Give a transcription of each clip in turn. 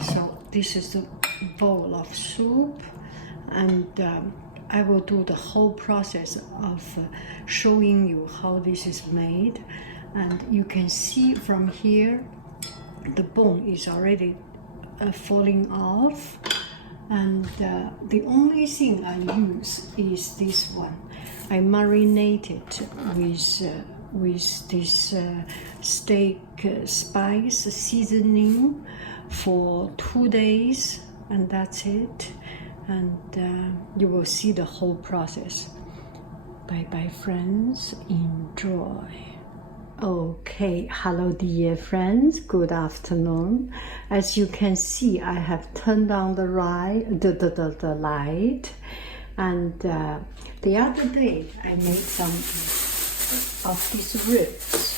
So this is the bowl of soup, and I will do the whole process of showing you how this is made. And you can see from here the bone is already falling off, and the only thing I use is this one. I marinate it with this steak spice seasoning for 2 days, and that's it. And you will see the whole process. Bye bye, friends. Enjoy. Okay, hello dear friends, good afternoon. As you can see, I have turned on the light, and the other day I made some of these ribs,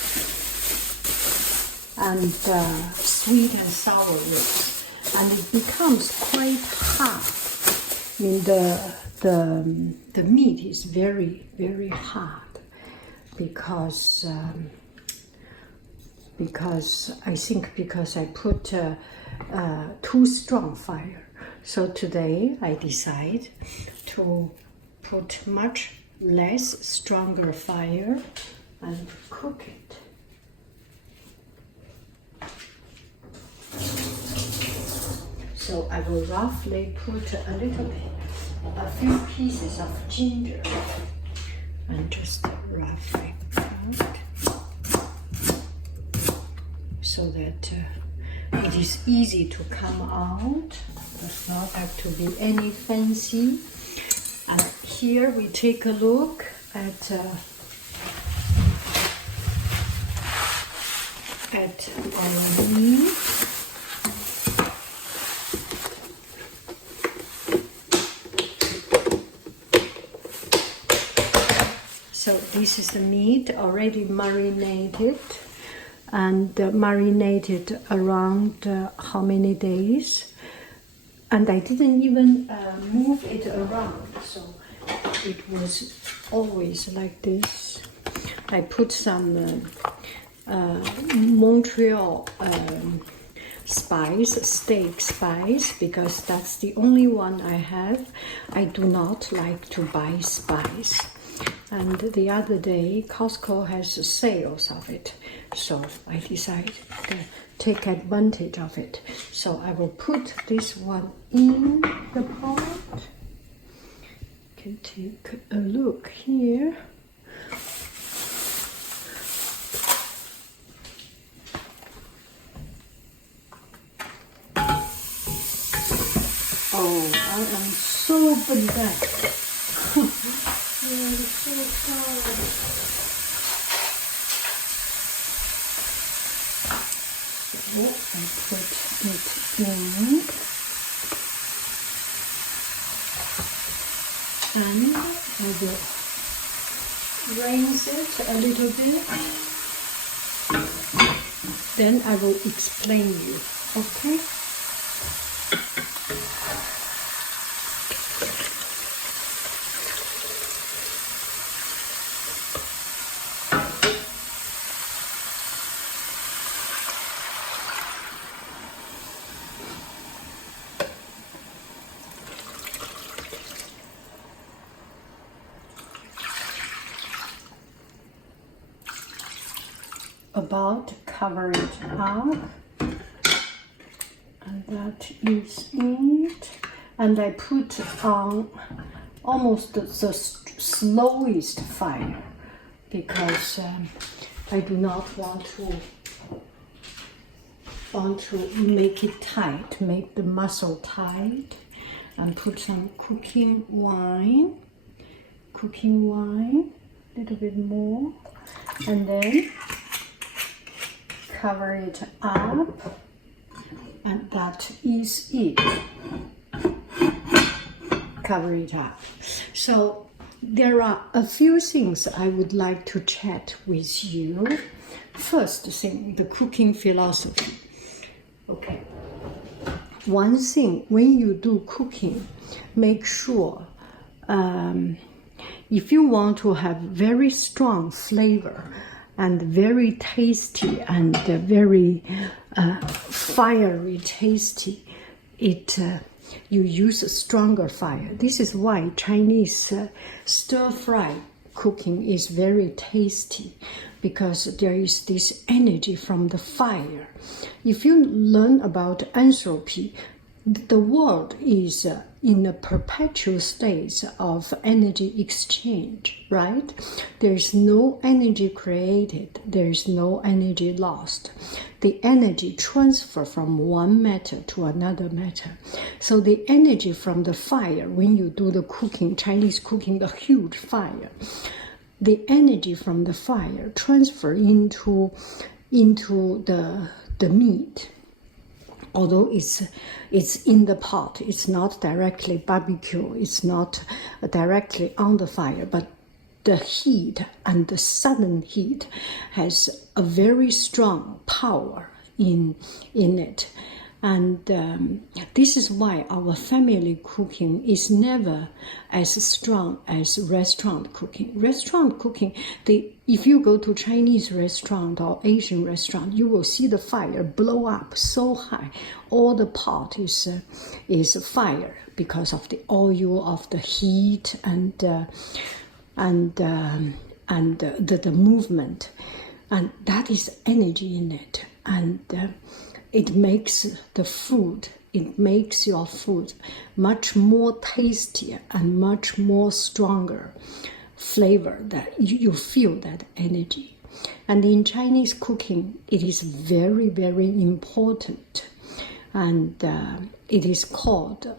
and sweet and sour ribs, and it becomes quite hard. I mean, the meat is very, very hard because I think because I put too strong fire. So today I decide to put much less stronger fire and cook it. So I will roughly put a few pieces of ginger and just roughly cut, so that it is easy to come out. Does not have to be any fancy. And here we take a look at our meat. So this is the meat already marinated, and marinated around how many days, and I didn't even move it around, so it was always like this. I put some Montreal spice, steak spice, because that's the only one I have. I do not like to buy spice. And the other day, Costco has sales of it, so I decided to take advantage of it. So I will put this one in the pot. You can take a look here. Oh, I am so bad. I'm so sorry. So I put it in, and I will rinse it a little bit. Then I will explain you, okay? About cover it up, and that is it. And I put on almost the slowest fire, because I do not want to make it tight, make the muscle tight. And put some cooking wine, a little bit more, and then cover it up, and that is it. Cover it up. So there are a few things I would like to chat with you. First thing, the cooking philosophy. Okay. One thing, when you do cooking, make sure if you want to have very strong flavor, and very tasty and very fiery tasty. You use a stronger fire. This is why Chinese stir-fry cooking is very tasty, because there is this energy from the fire. If you learn about entropy, the world is in a perpetual state of energy exchange, right? There is no energy created, there is no energy lost. The energy transfer from one matter to another matter. So the energy from the fire, when you do the cooking, Chinese cooking, the huge fire, the energy from the fire transfer into the meat. Although it's in the pot, it's not directly barbecue, it's not directly on the fire, but the heat and the sudden heat has a very strong power in it. And this is why our family cooking is never as strong as restaurant cooking. Restaurant cooking, if you go to Chinese restaurant or Asian restaurant, you will see the fire blow up so high. All the pot is fire because of the oil, of the heat, and the movement, and that is energy in it, and it makes your food much more tastier and much more stronger flavor, that you feel that energy. And in Chinese cooking, it is very, very important, and it is called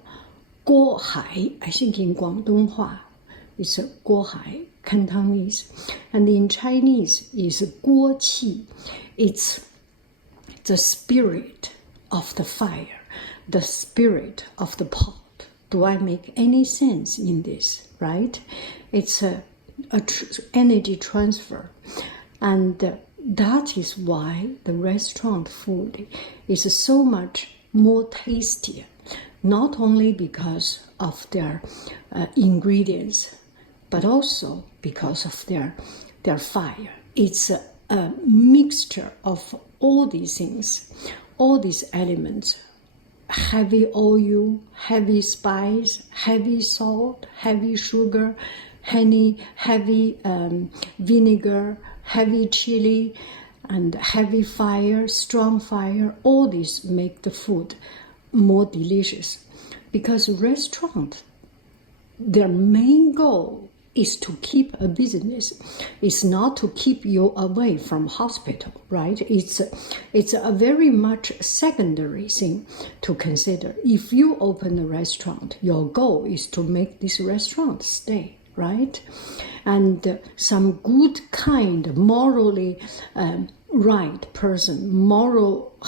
锅海. I think in Guangdonghua it's 锅海, Cantonese, and in Chinese is 锅气. It's the spirit of the fire, the spirit of the pot. Do I make any sense in this, right? It's a energy transfer. And that is why the restaurant food is so much more tastier, not only because of their ingredients, but also because of their fire. It's a mixture of all these things, all these elements: heavy oil, heavy spice, heavy salt, heavy sugar, heavy vinegar, heavy chili, and heavy fire, strong fire. All these make the food more delicious, because restaurants, their main goal is to keep a business. It's not to keep you away from hospital, right? It's a very much secondary thing to consider. If you open a restaurant, your goal is to make this restaurant stay, right? And some good, kind, morally right person,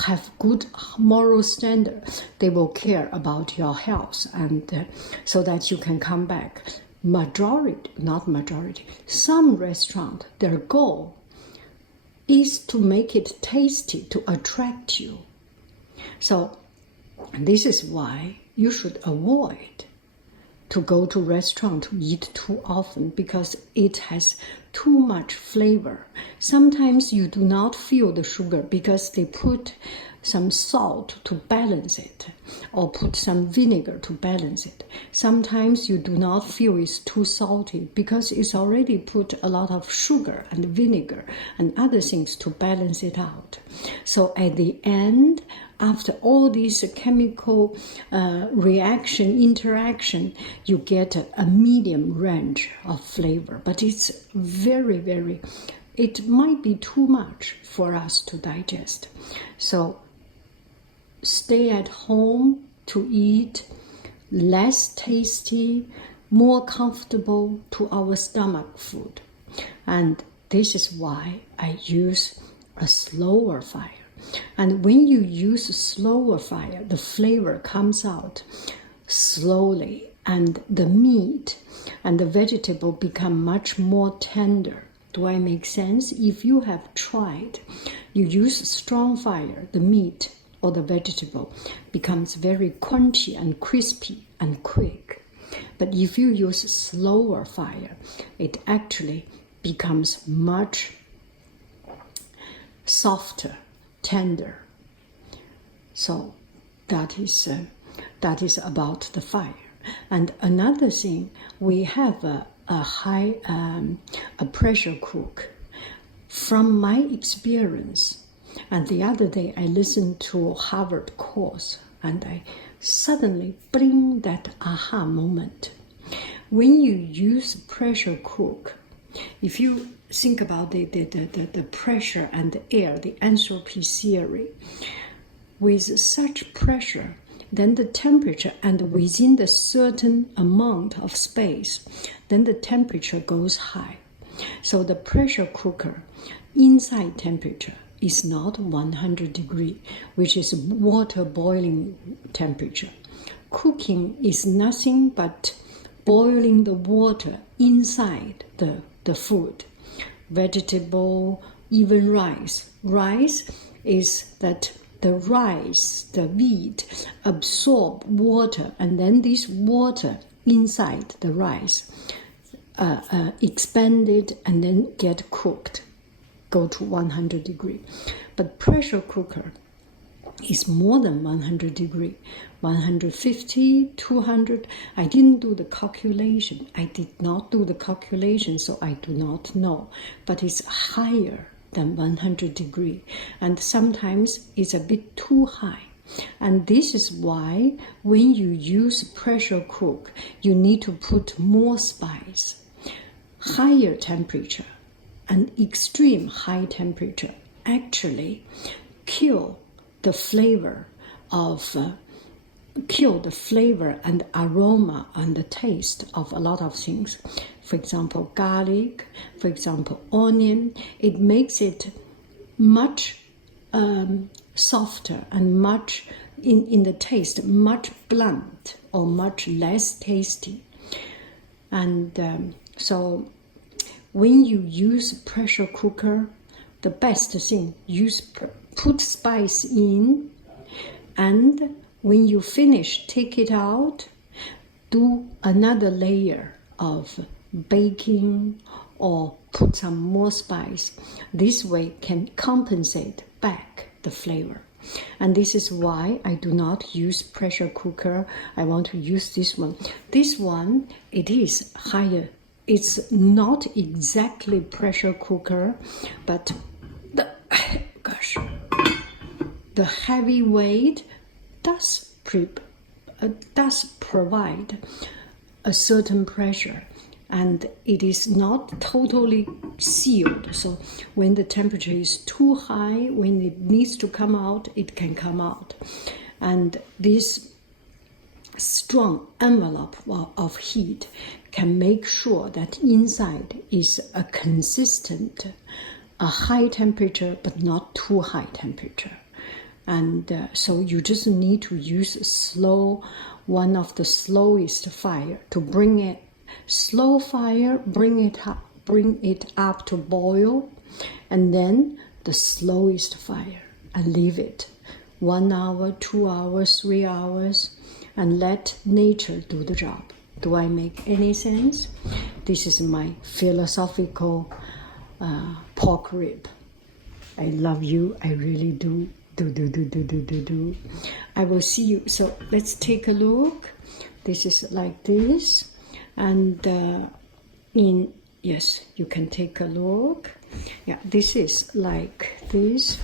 have good moral standard, they will care about your health, and so that you can come back. Some restaurant, their goal is to make it tasty, to attract you. So this is why you should avoid to go to restaurant to eat too often, because it has too much flavor. Sometimes you do not feel the sugar because they put some salt to balance it, or put some vinegar to balance it. Sometimes you do not feel it's too salty because it's already put a lot of sugar and vinegar and other things to balance it out. So at the end, after all these chemical interaction, you get a medium range of flavor. But it's very, very, it might be too much for us to digest. So stay at home to eat less tasty, more comfortable to our stomach food. And this is why I use a slower fire. And when you use slower fire, the flavor comes out slowly, and the meat and the vegetable become much more tender. Do I make sense? If you have tried, you use strong fire, the meat or the vegetable becomes very crunchy and crispy and quick. But if you use slower fire, it actually becomes much softer, tender. So that is about the fire. And another thing, we have a pressure cook. From my experience, and the other day I listened to a Harvard course, and I suddenly bring that aha moment. When you use pressure cook, if you think about the pressure and the air, the entropy theory, with such pressure, then the temperature, and within the certain amount of space, then the temperature goes high. So the pressure cooker inside temperature is not 100 degrees, which is water boiling temperature. Cooking is nothing but boiling the water inside the food, vegetable, even rice. Rice is that the rice, the wheat, absorb water, and then this water inside the rice expanded and then get cooked, go to 100 degrees. But pressure cooker is more than 100 degrees, 150, 200. I didn't do the calculation. I did not do the calculation, so I do not know. But it's higher than 100 degrees, and sometimes it's a bit too high. And this is why when you use pressure cook, you need to put more spice. Higher temperature and extreme high temperature actually kill the flavor and aroma and the taste of a lot of things. For example, garlic, for example, onion. It makes it much softer and much in the taste, much blunt or much less tasty. And so when you use pressure cooker, the best thing, put spice in, and when you finish, take it out, do another layer of baking or put some more spice. This way can compensate back the flavor. And this is why I do not use pressure cooker. I want to use this one. This one, it is higher. It's not exactly pressure cooker, but the heavy weight does provide a certain pressure, and it is not totally sealed. So when the temperature is too high, when it needs to come out, it can come out. And this strong envelope of heat can make sure that inside is a consistent, a high temperature, but not too high temperature. And so you just need to use one of the slowest fire to bring it, slow fire, bring it up to boil, and then the slowest fire, and leave it 1 hour, 2 hours, 3 hours, and let nature do the job. Do I make any sense? This is my philosophical pork rib. I love you. I really do. Do. I will see you. So let's take a look. This is like this. And yes, you can take a look. Yeah, this is like this.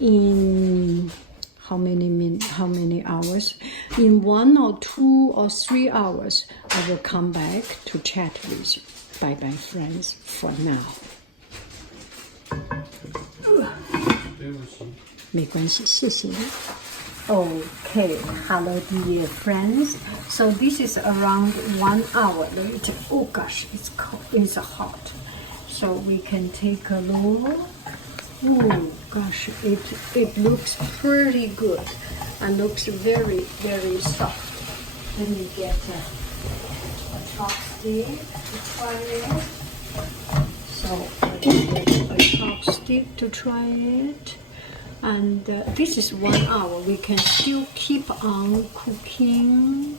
In how many hours? In 1 or 2 or 3 hours, I will come back to chat with you. Bye, friends, for now. 没关系，谢谢你。Okay, hello dear friends. So this is around 1 hour later. Oh gosh, it's cold, it's hot. So we can take a look. Oh gosh, it looks pretty good and looks very, very soft. Let me get a chopstick to try it. So let me get a chopstick to try it. And this is 1 hour. We can still keep on cooking,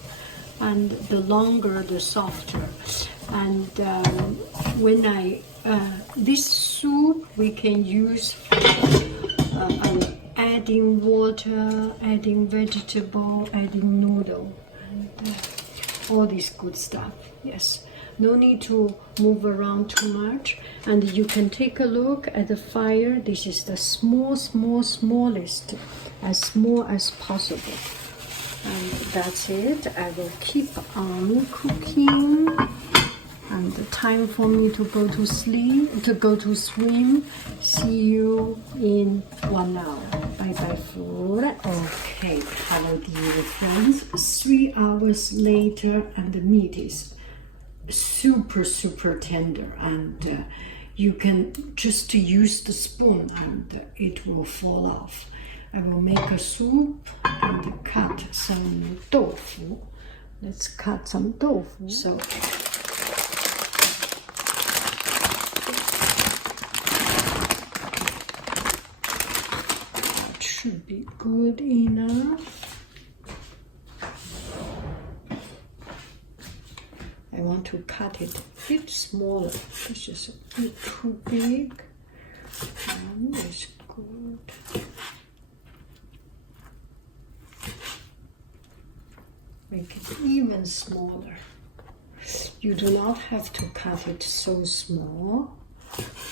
and the longer, the softer. And when this soup we can use I'm adding water, adding vegetable, adding noodle, and all this good stuff. Yes, no need to move around too much. And you can take a look at the fire. This is the smallest, as small as possible. And that's it. I will keep on cooking. And the time for me to go to sleep, to go to swim. See you in 1 hour. Bye bye food. Okay, hello dear friends. 3 hours later, and the meat is super tender, and you can just use the spoon and it will fall off. I will make a soup and cut some tofu. Let's cut some tofu. So that should be good enough. I want to cut it a bit smaller. It's just a bit too big. And it's good. Make it even smaller. You do not have to cut it so small,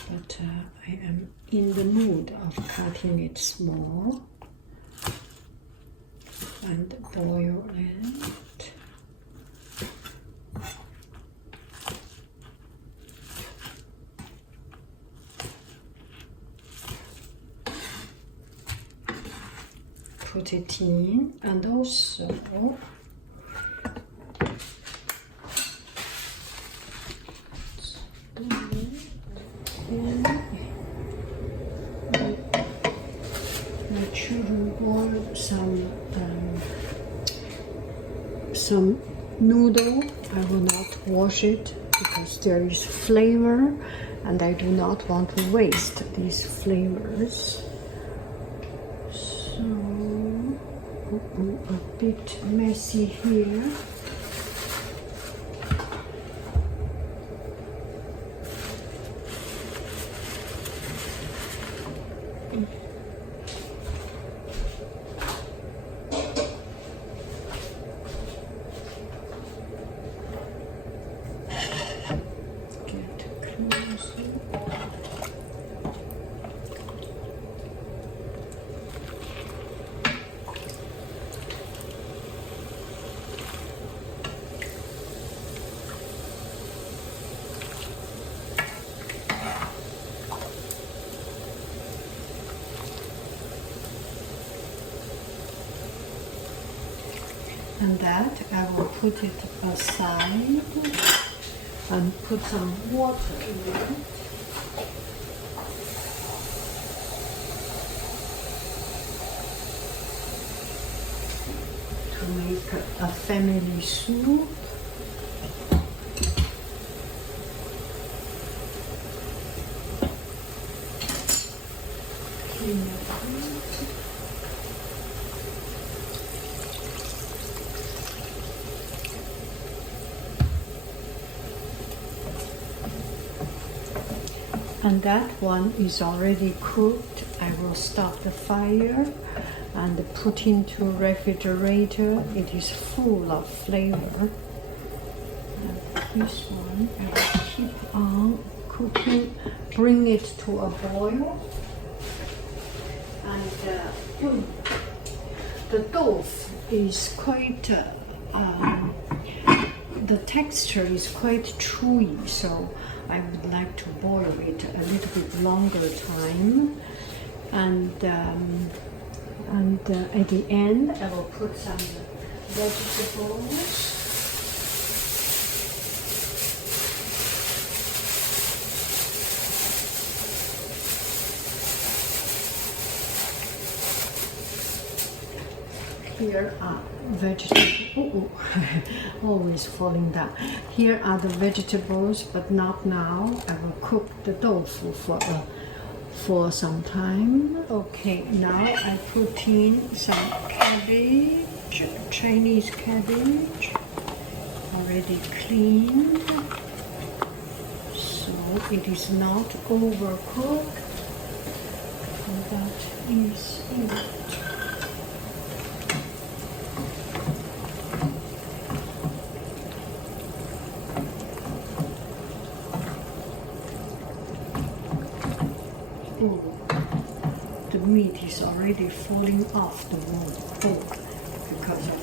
but I am in the mood of cutting it small and boil it. Put it in, and also my children boiled some noodle. I will not wash it because there is flavor, and I do not want to waste these flavors. A bit messy here. Get closer. And that I will put it aside and put some water in it. To make a family soup. And that one is already cooked. I will stop the fire and put into refrigerator. It is full of flavor. And this one I will keep on cooking. Bring it to a boil. And the tofu is quite, the texture is quite chewy, so I would like to boil it a little bit longer time. And at the end, I will put some vegetables. Here are vegetables. Always falling down. Here are the vegetables, but not now. I will cook the tofu for some time. Okay, now I put in some cabbage, Chinese cabbage, already cleaned, so it is not overcooked. And that is in it. Oh, the meat is already falling off the bowl because of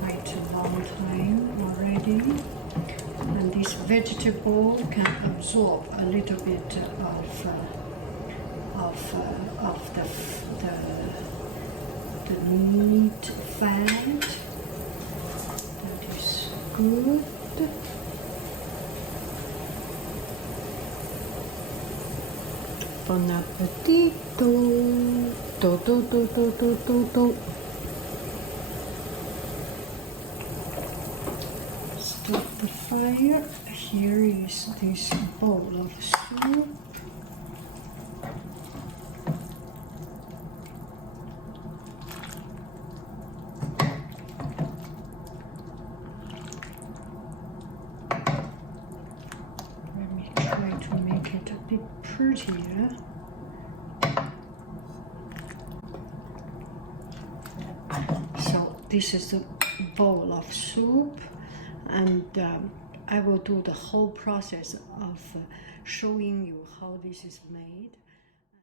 quite a long time already. And this vegetable can absorb a little bit of the meat fat. That is good. Buon appetito! Do do do do do do do. Stop the fire. Here is this bowl of soup. Let me try to make it a bit prettier. So this is the bowl of soup, and I will do the whole process of showing you how this is made.